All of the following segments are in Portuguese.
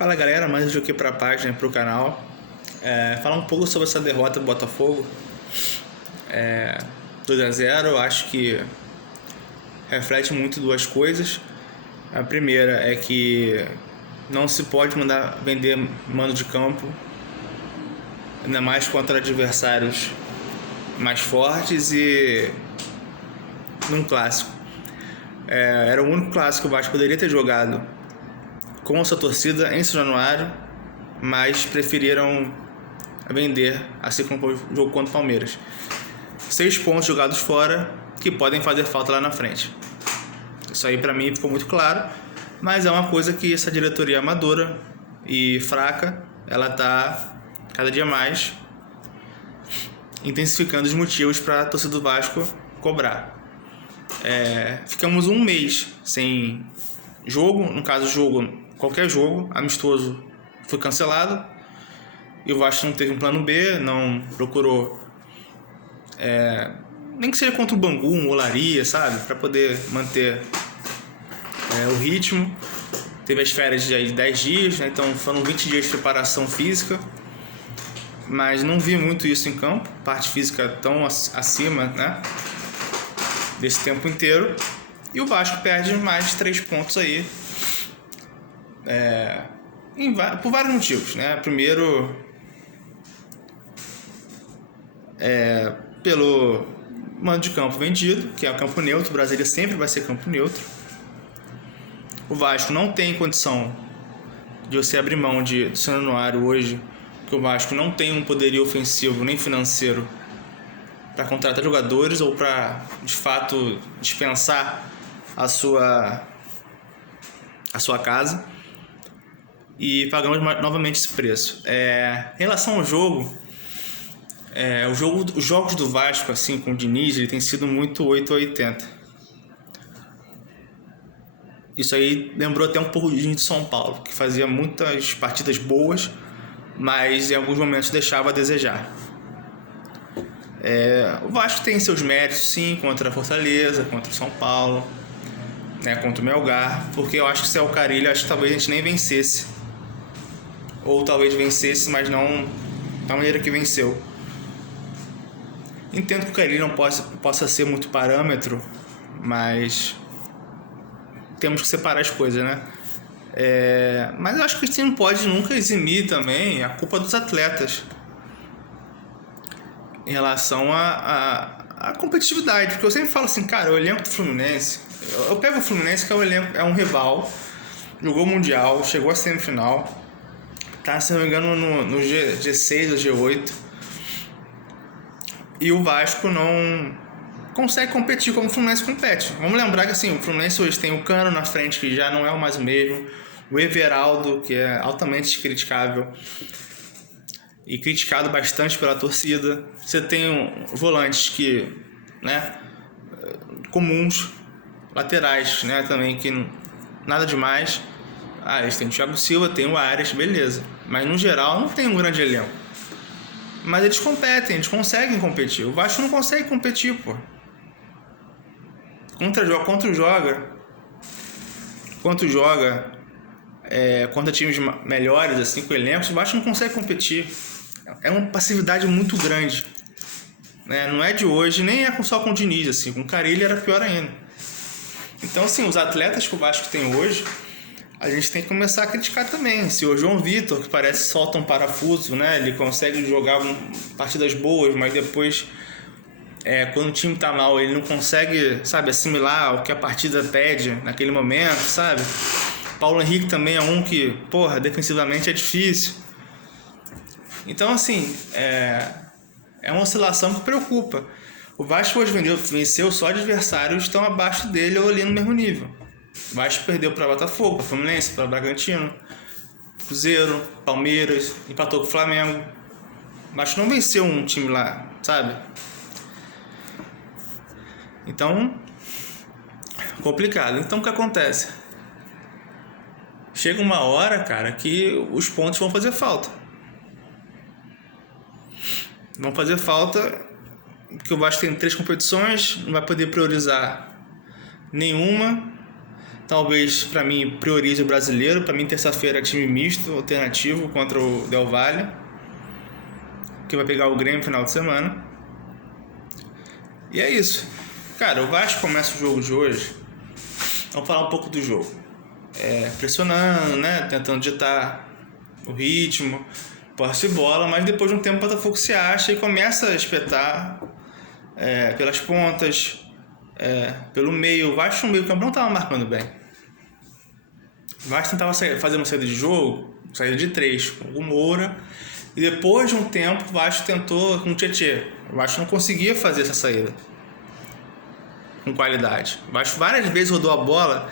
Fala galera, mais um vídeo aqui pra página, pro canal. Falar um pouco sobre essa derrota do Botafogo. 2-0, acho que reflete muito duas coisas. A primeira é que não se pode mandar vender mando de campo, ainda mais contra adversários mais fortes e num clássico. Era o único clássico que o Vasco poderia ter jogado com essa torcida em São Januário, mas preferiram vender, assim como o jogo contra o Palmeiras. 6 pontos jogados fora que podem fazer falta lá na frente. Isso aí pra mim ficou muito claro, mas é uma coisa que essa diretoria amadora e fraca, ela tá cada dia mais intensificando os motivos para a torcida do Vasco cobrar. Ficamos um mês sem jogo, no caso qualquer jogo amistoso foi cancelado e o Vasco não teve um plano B, não procurou nem que seja contra o Bangu, um Olaria, sabe, para poder manter o ritmo. Teve as férias de 10 dias, né? Então foram 20 dias de preparação física, mas não vi muito isso em campo, parte física tão acima, né, desse tempo inteiro, e o Vasco perde mais 3 pontos aí, por vários motivos, né? Primeiro, pelo mando de campo vendido, que é o campo neutro. Brasília sempre vai ser campo neutro. O Vasco não tem condição de você abrir mão de São Januário hoje, porque o Vasco não tem um poderio ofensivo nem financeiro para contratar jogadores ou para, de fato, dispensar a sua casa, e pagamos novamente esse preço. Em relação ao jogo, os jogos do Vasco, assim, com o Diniz, ele tem sido muito 8-80. Isso aí lembrou até um pouco de São Paulo, que fazia muitas partidas boas, mas em alguns momentos deixava a desejar. O Vasco tem seus méritos, sim, contra a Fortaleza, contra o São Paulo, né, contra o Melgar, porque eu acho que se é o Carille, acho que talvez a gente nem vencesse, ou talvez vencesse, mas não da maneira que venceu. Entendo que o Carille não possa ser muito parâmetro, mas temos que separar as coisas, né? Mas eu acho que a gente não pode nunca eximir também a culpa dos atletas em relação à competitividade, porque eu sempre falo assim, cara, o elenco do Fluminense, eu pego o Fluminense, que é um rival, jogou Mundial, chegou à semifinal, tá, se não me engano, no G6 ou G8, e o Vasco não consegue competir como o Fluminense compete. Vamos lembrar que assim, o Fluminense hoje tem o Cano na frente, que já não é mais o mesmo, o Everaldo, que é altamente criticável e criticado bastante pela torcida. Você tem volantes que, né, comuns, laterais, né, também, que nada demais. Eles têm o Thiago Silva, tem o Arias, beleza, mas no geral não tem um grande elenco. Mas eles competem, eles conseguem competir. O Vasco não consegue competir, pô. Contra times melhores, assim, com elencos, o Vasco não consegue competir. É uma passividade muito grande, né? Não é de hoje, nem é só com o Diniz, assim, com o Carille era pior ainda. Então, assim, os atletas que o Vasco tem hoje, a gente tem que começar a criticar também. Se o João Vitor, que parece solta um parafuso, né? Ele consegue jogar partidas boas, mas depois, quando o time tá mal, ele não consegue, sabe, assimilar o que a partida pede naquele momento, sabe? Paulo Henrique também é um que, defensivamente é difícil. Então, assim, é uma oscilação que preocupa. O Vasco hoje venceu só adversários que estão abaixo dele ou ali no mesmo nível. O Vasco perdeu para Botafogo, para Fluminense, para Bragantino, Cruzeiro, Palmeiras, empatou com o Flamengo. O Vasco não venceu um time lá, sabe? Então, complicado. Então, o que acontece? Chega uma hora, cara, que os pontos vão fazer falta. Vão fazer falta, porque o Vasco tem 3 competições, não vai poder priorizar nenhuma. talvez para mim priorize o brasileiro. Para mim terça-feira é time misto, alternativo contra o Del Valle, que vai pegar o Grêmio no final de semana. E é isso. Cara, o Vasco começa o jogo de hoje. Vamos falar um pouco do jogo. Pressionando, né? Tentando ditar o ritmo, posse de bola, mas depois de um tempo o Botafogo se acha e começa a espetar pelas pontas, pelo meio. O Vasco no meio campo não estava marcando bem. O Vasco tentava fazer uma saída de jogo, saída de 3 com o Moura, e depois de um tempo o Vasco tentou com o Tietê. O Vasco não conseguia fazer essa saída com qualidade. O Vasco várias vezes rodou a bola,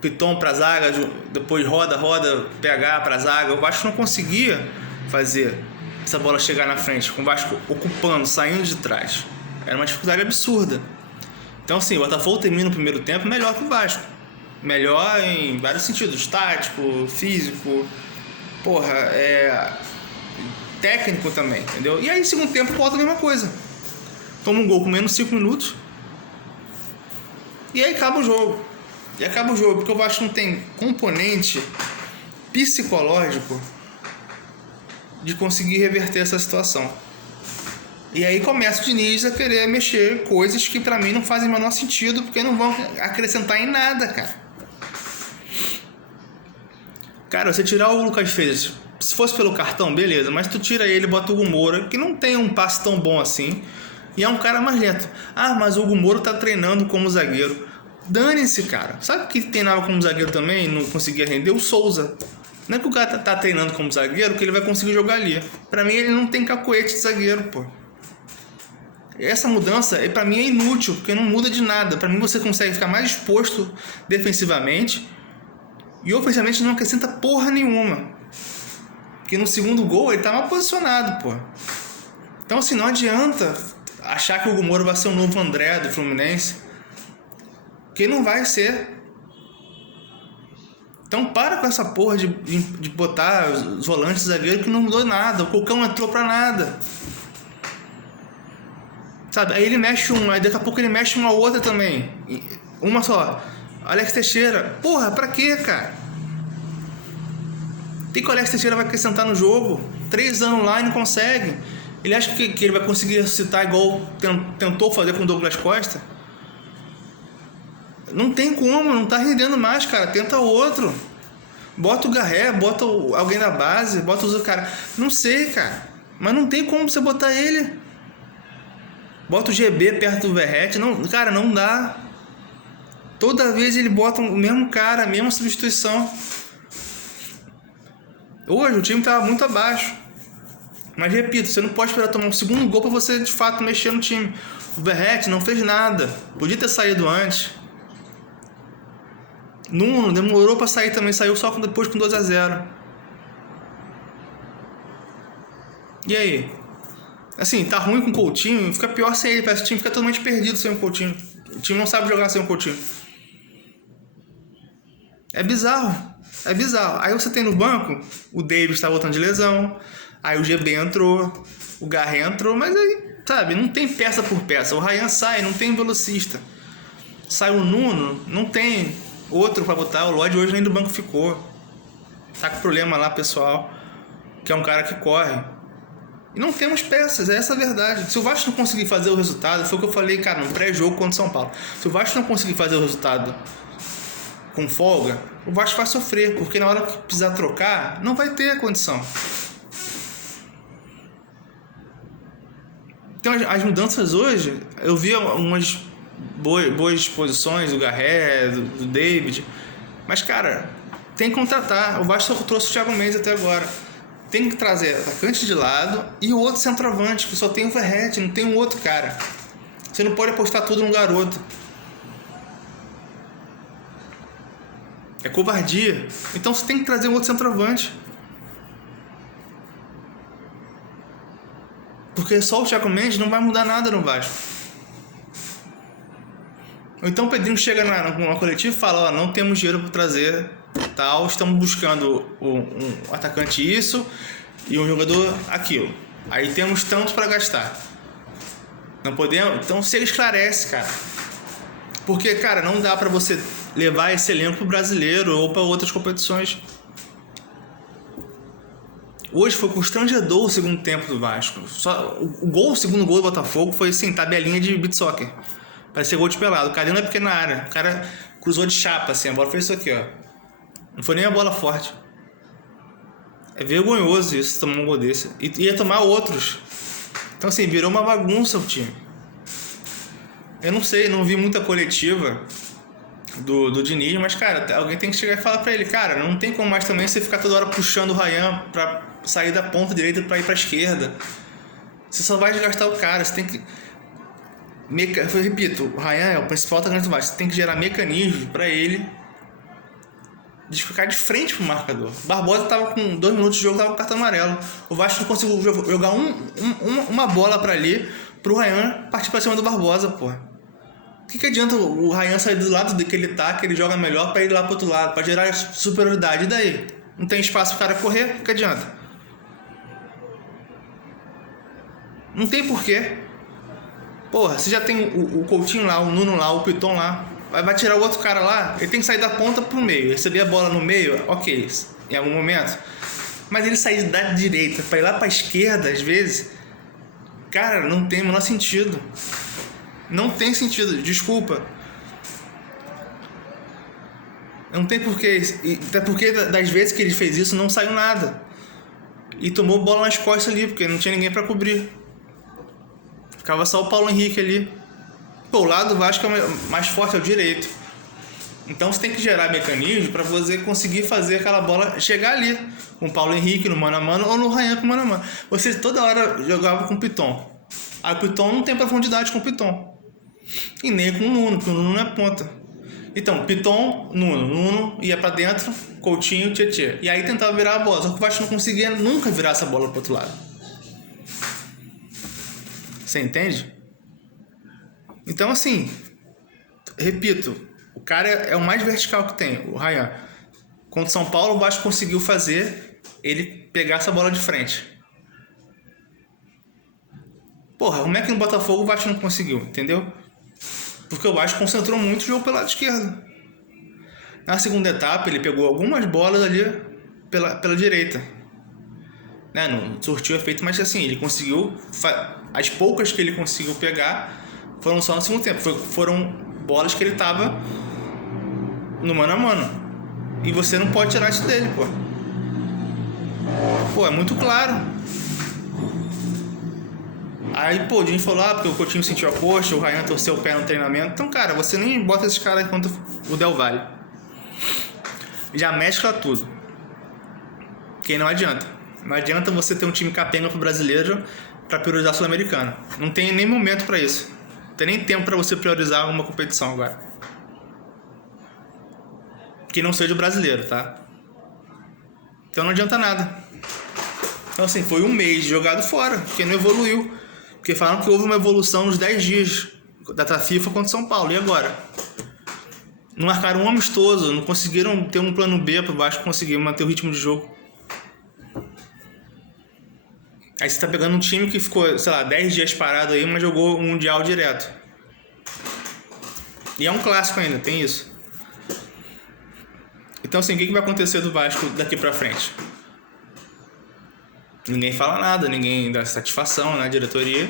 Piton para a zaga, depois roda, PH para a zaga. O Vasco não conseguia fazer essa bola chegar na frente, com o Vasco ocupando, saindo de trás. Era uma dificuldade absurda. Então, assim, o Botafogo termina o primeiro tempo melhor que o Vasco. Melhor em vários sentidos, tático, físico, técnico também, entendeu? E aí, segundo tempo, volta a mesma coisa. Toma um gol com menos 5 minutos e aí acaba o jogo. Porque o Vasco não tem componente psicológico de conseguir reverter essa situação. E aí começa o Diniz a querer mexer coisas que pra mim não fazem o menor sentido, porque não vão acrescentar em nada, cara. Cara, você tirar o Lucas Freitas, se fosse pelo cartão, beleza, mas tu tira ele e bota o Hugo Moura, que não tem um passe tão bom assim, e é um cara mais lento. Mas o Hugo Moura tá treinando como zagueiro. Dane-se, cara. Sabe quem treinava como zagueiro também e não conseguia render? O Souza. Não é que o cara tá treinando como zagueiro que ele vai conseguir jogar ali. Pra mim, ele não tem cacoete de zagueiro, pô. Essa mudança, pra mim, é inútil, porque não muda de nada. Pra mim, você consegue ficar mais exposto defensivamente e ofensivamente não acrescenta porra nenhuma. Porque no segundo gol, ele tá mal posicionado, pô. Então, assim, não adianta achar que o Hugo Moura vai ser o novo André do Fluminense, que não vai ser. Então para com essa porra de botar os volantes zagueiros que não mudou nada. O Cocão entrou pra nada. Sabe? Aí ele mexe aí daqui a pouco ele mexe uma outra também. Uma só. Alex Teixeira. Porra, pra quê, cara? Tem que o Alex Teixeira vai acrescentar no jogo. 3 anos lá e não consegue. Ele acha que ele vai conseguir ressuscitar igual tentou fazer com o Douglas Costa? Não tem como, não tá rendendo mais, cara. Tenta outro. Bota o Garré, bota alguém da base, bota os cara. Não sei, cara. Mas não tem como você botar ele. Bota o GB perto do Verrete. Não, cara, não dá. Toda vez ele bota o mesmo cara, a mesma substituição. Hoje o time tava muito abaixo. Mas repito, você não pode esperar tomar um segundo gol pra você de fato mexer no time. O Verrete não fez nada. Podia ter saído antes. Nuno demorou pra sair também, saiu só depois com 2-0. E aí? Assim, tá ruim com o Coutinho, fica pior sem ele, parece que o time fica totalmente perdido sem o Coutinho. O time não sabe jogar sem o Coutinho. É bizarro. Aí você tem no banco, o Davis tá voltando de lesão, aí o GB entrou, o Garré entrou, mas aí, sabe, não tem peça por peça. O Ryan sai, não tem velocista. Sai o Nuno, não tem outro pra botar. O Lodge hoje nem do banco ficou. Tá com problema lá, pessoal, que é um cara que corre. E não temos peças, essa é a verdade. Se o Vasco não conseguir fazer o resultado, foi o que eu falei, cara, no pré-jogo contra o São Paulo. Se o Vasco não conseguir fazer o resultado com folga, o Vasco vai sofrer, porque na hora que precisar trocar, não vai ter a condição. Então as mudanças hoje, eu vi umas boas disposições do Garré, do David, mas cara, tem que contratar. O Vasco só trouxe o Thiago Mendes até agora. Tem que trazer atacante de lado e o outro centroavante, que só tem o Verrete, não tem um outro cara. Você não pode apostar tudo no garoto. É covardia. Então você tem que trazer um outro centroavante. Porque só o Thiago Mendes não vai mudar nada no Vasco. Ou então o Pedrinho chega numa coletiva e fala, não temos dinheiro para trazer tal, estamos buscando um atacante isso e um jogador aquilo. Aí temos tanto para gastar. Não podemos. Então você esclarece, cara. Porque, cara, não dá para você levar esse elenco pro brasileiro ou para outras competições. Hoje foi constrangedor o segundo tempo do Vasco. Só, o segundo gol do Botafogo foi assim, tabelinha de beat soccer. Parecia gol de pelado. O cara na pequena área. O cara cruzou de chapa, assim, a bola fez isso aqui, ó. Não foi nem a bola forte. É vergonhoso isso, tomar um gol desse. E ia tomar outros. Então, assim, virou uma bagunça o time. Eu não sei, não vi muita coletiva do Diniz, mas, cara, alguém tem que chegar e falar pra ele, cara, não tem como mais também você ficar toda hora puxando o Ryan pra sair da ponta direita pra ir pra esquerda. Você só vai desgastar o cara, você tem que... Eu repito, o Ryan é o principal atacante do Vasco, você tem que gerar mecanismos pra ele de ficar de frente pro marcador. O Barbosa tava com 2 minutos de jogo, tava com cartão amarelo. O Vasco não conseguiu jogar uma bola pra ali, pro Ryan partir pra cima do Barbosa, porra. O que adianta o Ryan sair do lado que ele tá, que ele joga melhor, pra ir lá pro outro lado, pra gerar superioridade? E daí? Não tem espaço pro cara correr? O que adianta? Não tem porquê. Porra, você já tem o Coutinho lá, o Nuno lá, o Piton lá. Vai tirar o outro cara lá, ele tem que sair da ponta pro meio. Receber a bola no meio, ok, em algum momento. Mas ele sair da direita pra ir lá pra esquerda, às vezes, cara, não tem o menor sentido. Não tem sentido, desculpa. Não tem porquê. Até porque das vezes que ele fez isso não saiu nada. E tomou bola nas costas ali, porque não tinha ninguém pra cobrir. Ficava só o Paulo Henrique ali. Pô, o lado do Vasco é mais forte, é o direito. Então você tem que gerar mecanismos pra você conseguir fazer aquela bola chegar ali. Com o Paulo Henrique no mano a mano ou no Ryan com mano a mano. Você toda hora jogava com o Piton. Aí o Piton não tem profundidade com o Piton. E nem com o Nuno, porque o Nuno não é ponta. Então, Piton, Nuno ia pra dentro, Coutinho, Tietê. E aí tentava virar a bola, só que o Vasco não conseguia nunca virar essa bola pro outro lado. Você entende? Então, assim, repito, o cara é o mais vertical que tem, o Ryan. Contra o São Paulo, o Vasco conseguiu fazer ele pegar essa bola de frente. Porra, como é que no Botafogo o Vasco não conseguiu, entendeu? Porque o Vasco concentrou muito o jogo pelo lado esquerdo. Na segunda etapa, ele pegou algumas bolas ali pela direita. Né? Não surtiu efeito, mas assim, ele conseguiu... As poucas que ele conseguiu pegar foram só no segundo tempo. Foram bolas que ele tava no mano a mano. E você não pode tirar isso dele, pô. Pô, é muito claro. Aí, pô, o Dinho falou, porque o Coutinho sentiu a coxa, o Ryan torceu o pé no treinamento. Então, cara, você nem bota esses caras contra o Del Valle. Já mescla tudo. Porque não adianta. Não adianta você ter um time capenga pro brasileiro pra priorizar a Sul-Americana. Não tem nem momento pra isso. Não tem nem tempo pra você priorizar uma competição agora. Que não seja o brasileiro, tá? Então não adianta nada. Então, assim, foi um mês jogado fora, porque não evoluiu. Porque falaram que houve uma evolução nos 10 dias da FIFA contra o São Paulo. E agora? Não marcaram um amistoso, não conseguiram ter um plano B para o Vasco conseguir manter o ritmo de jogo. Aí você tá pegando um time que ficou, sei lá, 10 dias parado aí, mas jogou um Mundial direto. E é um clássico ainda, tem isso. Então, assim, o que vai acontecer do Vasco daqui pra frente? Ninguém fala nada, ninguém dá satisfação na diretoria.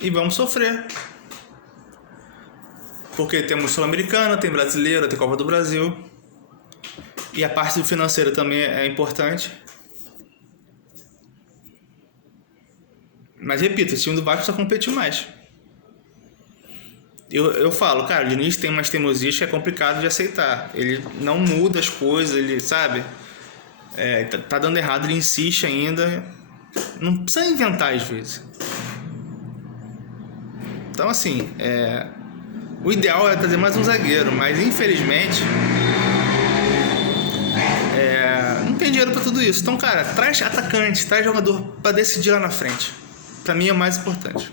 E vamos sofrer. Porque temos Sul-Americana, tem Brasileiro, tem Copa do Brasil. E a parte do financeiro também é importante. Mas repito, o time do Vasco precisa competir mais. Eu falo, cara, o Diniz tem umas teimosias que é complicado de aceitar. Ele não muda as coisas, ele, sabe... tá dando errado, ele insiste ainda. Não precisa inventar às vezes. Então, assim, o ideal é trazer mais um zagueiro, mas infelizmente não tem dinheiro pra tudo isso. Então, cara, traz atacante, traz jogador pra decidir lá na frente. Pra mim é o mais importante.